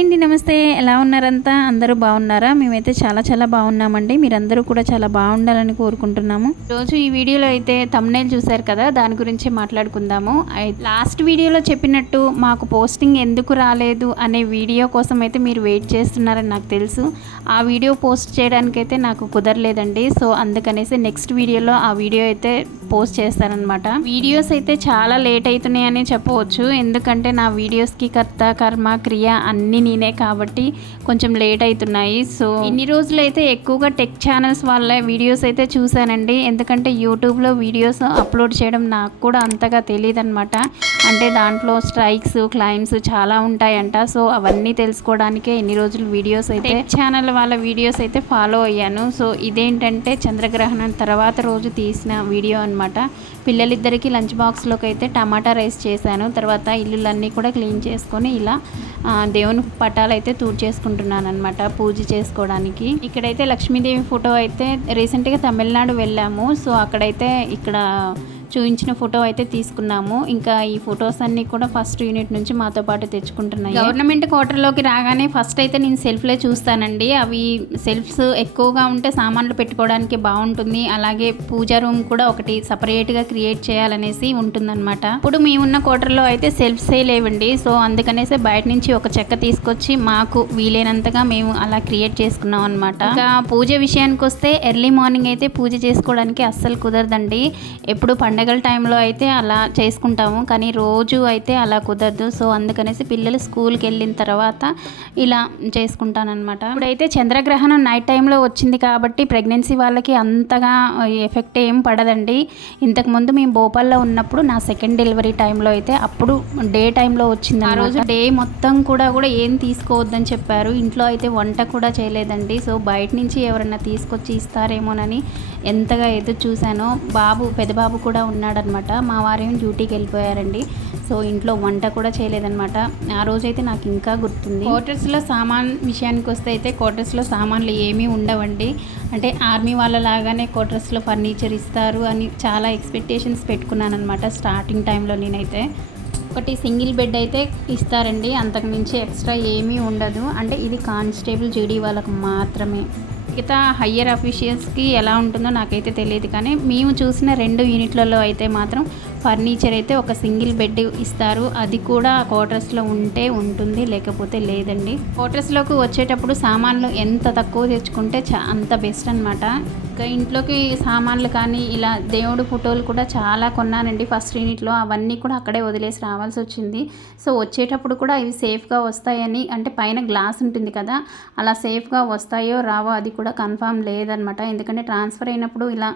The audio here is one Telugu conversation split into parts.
హాయ్ అండి నమస్తే. ఎలా ఉన్నారంతా? అందరూ బాగున్నారా? మేమైతే చాలా చాలా బాగున్నామండి. మీరందరూ కూడా చాలా బాగుండాలని కోరుకుంటున్నాము. రోజు ఈ వీడియోలో అయితే తమ్నైల్ చూశారు కదా దాని గురించి మాట్లాడుకుందాము. లాస్ట్ వీడియోలో చెప్పినట్టు మాకు పోస్టింగ్ ఎందుకు రాలేదు అనే వీడియో కోసం అయితే మీరు వెయిట్ చేస్తున్నారని నాకు తెలుసు. ఆ వీడియో పోస్ట్ చేయడానికైతే నాకు కుదరలేదండి. సో అందుకనేసి నెక్స్ట్ వీడియోలో ఆ వీడియో అయితే పోస్ట్ చేస్తారనమాట వీడియోస్ అయితే చాలా లేట్ అవుతున్నాయని చెప్పవచ్చు. ఎందుకంటే నా వీడియోస్కి కర్త కర్మ క్రియ అన్నీ నేనే కాబట్టి కొంచెం లేట్ అవుతున్నాయి. సో ఇన్ని రోజులు అయితే ఎక్కువగా టెక్ ఛానల్స్ వాళ్ళ వీడియోస్ అయితే చూశానండి. ఎందుకంటే యూట్యూబ్లో వీడియోస్ అప్లోడ్ చేయడం నాకు కూడా అంతగా తెలియదు అనమాట అంటే దాంట్లో స్ట్రైక్స్ క్లైమ్స్ చాలా ఉంటాయంట. సో అవన్నీ తెలుసుకోవడానికే ఇన్ని రోజులు వీడియోస్ అయితే ఛానల్ వాళ్ళ వీడియోస్ అయితే ఫాలో అయ్యాను. సో ఇదేంటంటే చంద్రగ్రహణం తర్వాత రోజు తీసిన వీడియో అనమాట పిల్లలిద్దరికీ లంచ్ బాక్స్లోకి అయితే టమాటా రైస్ చేశాను. తర్వాత ఇల్లులన్నీ కూడా క్లీన్ చేసుకొని ఇలా దేవుని పటాలు అయితే తూడ్చేసుకుంటున్నాను అనమాట పూజ చేసుకోవడానికి. ఇక్కడైతే లక్ష్మీదేవి ఫోటో అయితే రీసెంట్గా తమిళనాడు వెళ్ళాము. సో అక్కడైతే ఇక్కడ చూపించిన ఫోటో అయితే తీసుకున్నాము. ఇంకా ఈ ఫొటోస్ అన్నీ కూడా ఫస్ట్ యూనిట్ నుంచి మాతో పాటు తెచ్చుకుంటున్నాయి. గవర్నమెంట్ క్వార్టర్లోకి రాగానే ఫస్ట్ అయితే నేను సెల్ఫ్లే చూస్తానండి. అవి సెల్ఫ్స్ ఎక్కువగా ఉంటే సామాన్లు పెట్టుకోవడానికి బాగుంటుంది. అలాగే పూజా రూమ్ కూడా ఒకటి సపరేట్గా క్రియేట్ చేయాలనేసి ఉంటుందన్నమాట. ఇప్పుడు మేమున్న క్వార్టర్లో అయితే సెల్ఫ్సే లేవండి. సో అందుకనేసి బయట నుంచి ఒక చెక్క తీసుకొచ్చి మాకు వీలైనంతగా మేము అలా క్రియేట్ చేసుకున్నాం అనమాట ఇంకా పూజ విషయానికి వస్తే ఎర్లీ మార్నింగ్ అయితే పూజ చేసుకోవడానికి అస్సలు కుదరదండి. ఎప్పుడు పండగల టైంలో అయితే అలా చేసుకుంటాము. కానీ రోజు అయితే అలా కుదరదు. సో అందుకనేసి పిల్లలు స్కూల్కి వెళ్ళిన తర్వాత ఇలా చేసుకుంటానన్నమాట. ఇప్పుడైతే చంద్రగ్రహణం నైట్ టైంలో వచ్చింది కాబట్టి ప్రెగ్నెన్సీ వాళ్ళకి అంతగా ఎఫెక్ట్ ఏం పడదండి. ఇంతకుముందు మేము భోపాల్లో ఉన్నప్పుడు నా సెకండ్ డెలివరీ టైంలో అయితే అప్పుడు డే టైంలో వచ్చింది ఆ రోజు డే మొత్తం కూడా కూడా ఏం తీసుకోవద్దని చెప్పారు. ఇంట్లో అయితే వంట కూడా చేయలేదండి. సో బయట నుంచి ఎవరైనా తీసుకొచ్చి ఇస్తారేమోనని ఎంతగా ఎదురు చూశానో బాబు పెద్ద బాబు కూడా ఉన్నాడనమాట. మా వారేమో డ్యూటీకి వెళ్ళిపోయారండి. సో ఇంట్లో వంట కూడా చేయలేదనమాట. ఆ రోజైతే నాకు ఇంకా గుర్తుంది. క్వార్టర్స్లో సామాన్ విషయానికి వస్తే అయితే క్వార్టర్స్లో సామాన్లు ఏమీ ఉండవండి. అంటే ఆర్మీ వాళ్ళ లాగానే క్వార్టర్స్లో ఫర్నిచర్ ఇస్తారు అని చాలా ఎక్స్పెక్టేషన్స్ పెట్టుకున్నాను అనమాట స్టార్టింగ్ టైంలో నేనైతే. ఒకటి సింగిల్ బెడ్ అయితే ఇస్తారండి. అంతకుమించి ఎక్స్ట్రా ఏమీ ఉండదు. అంటే ఇది కానిస్టేబుల్ జీడీ వాళ్ళకు మాత్రమే. మిగతా హయ్యర్ అఫీషియల్స్కి ఎలా ఉంటుందో నాకైతే తెలియదు కానీ మేము చూసిన రెండు యూనిట్లలో అయితే మాత్రం ఫర్నిచర్ అయితే ఒక సింగిల్ బెడ్ ఇస్తారు. అది కూడా క్వార్టర్స్లో ఉంటే ఉంటుంది లేకపోతే లేదండి. క్వార్టర్స్లోకి వచ్చేటప్పుడు సామాన్లు ఎంత తక్కువ తెచ్చుకుంటే చా అంత బెస్ట్ అనమాట ఇంకా ఇంట్లోకి సామాన్లు కానీ ఇలా దేవుడు ఫోటోలు కూడా చాలా కొన్నానండి ఫస్ట్ యూనిట్లో. అవన్నీ కూడా అక్కడే వదిలేసి రావాల్సి వచ్చింది. సో వచ్చేటప్పుడు కూడా ఇవి సేఫ్గా వస్తాయని అంటే పైన గ్లాస్ ఉంటుంది కదా అలా సేఫ్గా వస్తాయో రావో అది కూడా కన్ఫామ్ లేదనమాట ఎందుకంటే ట్రాన్స్ఫర్ అయినప్పుడు ఇలా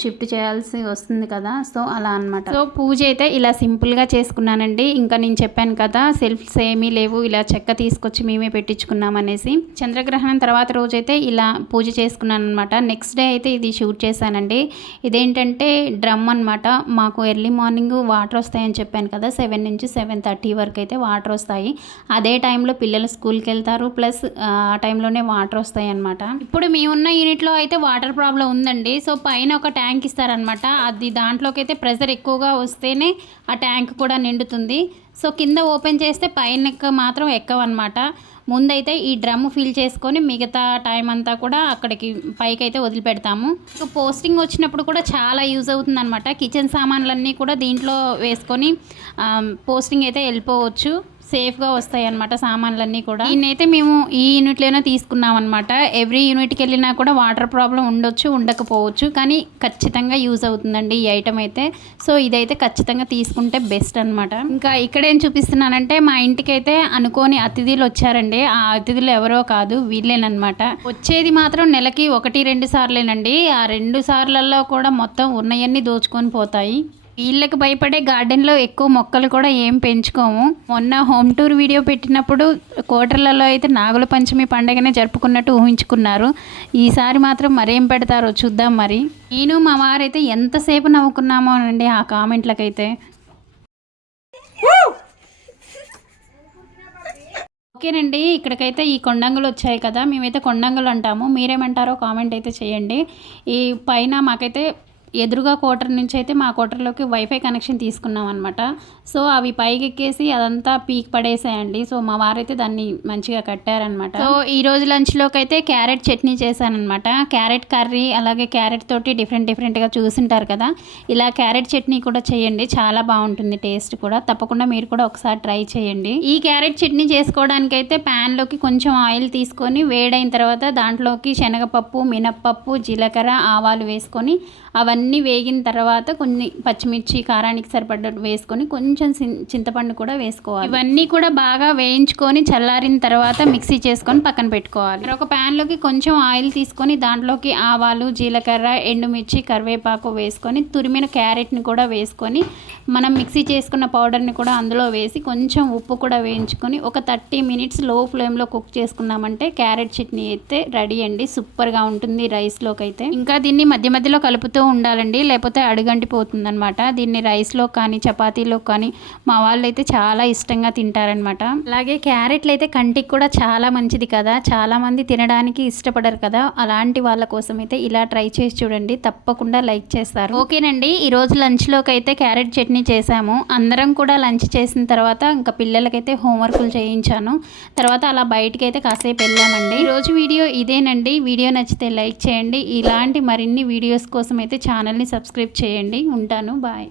షిఫ్ట్ చేయాల్సి వస్తుంది కదా సో అలా అనమాట సో పూజ అయితే ఇలా సింపుల్గా చేసుకున్నానండి. ఇంకా నేను చెప్పాను కదా సెల్ఫ్స్ ఏమీ లేవు. ఇలా చెక్క తీసుకొచ్చి మేమే పెట్టించుకున్నాం అనేసి. చంద్రగ్రహణం తర్వాత రోజైతే ఇలా పూజ చేసుకున్నాను అనమాట నెక్స్ట్ డే అయితే ఇది షూట్ చేశానండి. ఇదేంటంటే డ్రమ్ అనమాట మాకు ఎర్లీ మార్నింగ్ వాటర్ వస్తాయని చెప్పాను కదా సెవెన్ నుంచి సెవెన్ థర్టీ వరకు అయితే వాటర్ వస్తాయి. అదే టైంలో పిల్లలు స్కూల్కి వెళ్తారు. ప్లస్ ఆ టైంలోనే వాటర్ వస్తాయి అనమాట ఇప్పుడు మీ ఉన్న యూనిట్లో అయితే వాటర్ ప్రాబ్లం ఉందండి. సో పైన ఒక ట్యాంక్ ఇస్తారనమాట అది దాంట్లోకి అయితే ప్రెషర్ ఎక్కువగా వస్తేనే ఆ ట్యాంక్ కూడా నిండుతుంది. సో కింద ఓపెన్ చేస్తే పైన మాత్రం ఎక్కవన్నమాట. ముందైతే ఈ డ్రమ్ ఫిల్ చేసుకొని మిగతా టైం అంతా కూడా అక్కడికి పైకి అయితే వదిలిపెడతాము. సో పోస్టింగ్ వచ్చినప్పుడు కూడా చాలా యూజ్ అవుతుంది అనమాట కిచెన్ సామాన్లన్నీ కూడా దీంట్లో వేసుకొని పోస్టింగ్ అయితే వెళ్ళిపోవచ్చు. సేఫ్గా వస్తాయి అనమాట సామాన్లన్నీ కూడా. దీన్నైతే మేము ఈ యూనిట్లోనే తీసుకున్నాం అనమాట ఎవ్రీ యూనిట్కి వెళ్ళినా కూడా వాటర్ ప్రాబ్లం ఉండొచ్చు ఉండకపోవచ్చు కానీ ఖచ్చితంగా యూజ్ అవుతుందండి ఈ ఐటమ్ అయితే. సో ఇదైతే ఖచ్చితంగా తీసుకుంటే బెస్ట్ అనమాట ఇంకా ఇక్కడ ఏం చూపిస్తున్నానంటే మా ఇంటికి అయితే అనుకోని అతిథులు వచ్చారండి. ఆ అతిథులు ఎవరో కాదు వీళ్ళేనమాట వచ్చేది మాత్రం నెలకి ఒకటి రెండు సార్లేనండి. ఆ రెండు సార్లలో కూడా మొత్తం ఉన్నాయన్నీ దోచుకొని పోతాయి. వీళ్ళకి భయపడే గార్డెన్లో ఎక్కువ మొక్కలు కూడా ఏం పెంచుకోము. మొన్న హోమ్ టూర్ వీడియో పెట్టినప్పుడు కోటర్లలో అయితే నాగుల పంచమి పండగనే జరుపుకున్నట్టు ఊహించుకున్నారు. ఈసారి మాత్రం మరేం పెడతారో చూద్దాం మరి. నేను మా వారైతే ఎంతసేపు నవ్వుకున్నామో అండి ఆ కామెంట్లకైతే. ఓకేనండి ఇక్కడికైతే ఈ కొండంగులు వచ్చాయి కదా మేమైతే కొండంగులు అంటాము. మీరేమంటారో కామెంట్ అయితే చేయండి. ఈ పైన మాకైతే ఎదురుగా క్వార్టర్ నుంచి అయితే మా క్వార్టర్లోకి వైఫై కనెక్షన్ తీసుకున్నాం అనమాట సో అవి పైకి ఎక్కేసి అదంతా పీక్ పడేసాయండి. సో మా వారైతే దాన్ని మంచిగా కట్టారనమాట సో ఈ రోజు లంచ్లోకి అయితే క్యారెట్ చట్నీ చేశానమాట క్యారెట్ కర్రీ అలాగే క్యారెట్ తోటి డిఫరెంట్ డిఫరెంట్గా చూసింటారు కదా. ఇలా క్యారెట్ చట్నీ కూడా చేయండి. చాలా బాగుంటుంది టేస్ట్ కూడా. తప్పకుండా మీరు కూడా ఒకసారి ట్రై చేయండి. ఈ క్యారెట్ చట్నీ చేసుకోవడానికి అయితే ప్యాన్లోకి కొంచెం ఆయిల్ తీసుకొని వేడైన తర్వాత దాంట్లోకి శనగపప్పు మినప్పప్పు జీలకర్ర ఆవాలు వేసుకొని అవన్నీ వేగిన తర్వాత కొన్ని పచ్చిమిర్చి కారానికి సరిపడ్డట్టు వేసుకొని కొంచెం చింతపండు కూడా వేసుకోవాలి. ఇవన్నీ కూడా బాగా వేయించుకొని చల్లారిన తర్వాత మిక్సీ చేసుకొని పక్కన పెట్టుకోవాలి. ఒక ప్యాన్లోకి కొంచెం ఆయిల్ తీసుకొని దాంట్లోకి ఆవాలు జీలకర్ర ఎండుమిర్చి కరివేపాకు వేసుకొని తురిమిన క్యారెట్ని కూడా వేసుకొని మనం మిక్సీ చేసుకున్న పౌడర్ని కూడా అందులో వేసి కొంచెం ఉప్పు కూడా వేయించుకొని ఒక థర్టీ మినిట్స్లో ఫ్లేమ్లో కుక్ చేసుకున్నామంటే క్యారెట్ చట్నీ అయితే రెడీ అండి. సూపర్గా ఉంటుంది రైస్లోకి అయితే ఇంకా దీన్ని మధ్య మధ్యలో కలుపుతూ ఉండాలి. ఉండాలండి లేకపోతే అడుగంటిపోతుంది అనమాట దీన్ని రైస్లో కానీ చపాతీలో కానీ మా వాళ్ళు అయితే చాలా ఇష్టంగా తింటారనమాట అలాగే క్యారెట్లు అయితే కంటికి కూడా చాలా మంచిది కదా. చాలా మంది తినడానికి ఇష్టపడరు కదా. అలాంటి వాళ్ళ కోసం అయితే ఇలా ట్రై చేసి చూడండి. తప్పకుండా లైక్ చేస్తారు. ఓకేనండి. ఈ రోజు లంచ్లోకి అయితే క్యారెట్ చట్నీ చేశాము అందరం కూడా లంచ్ చేసిన తర్వాత ఇంకా పిల్లలకైతే హోంవర్క్లు చేయించాను. తర్వాత అలా బయటికి అయితే కాసేపు వెళ్ళామండి. ఈ రోజు వీడియో ఇదేనండి. వీడియో నచ్చితే లైక్ చేయండి. ఇలాంటి మరిన్ని వీడియోస్ కోసం అయితే ఛానల్ని సబ్స్క్రైబ్ చేయండి. ఉంటాను. బాయ్.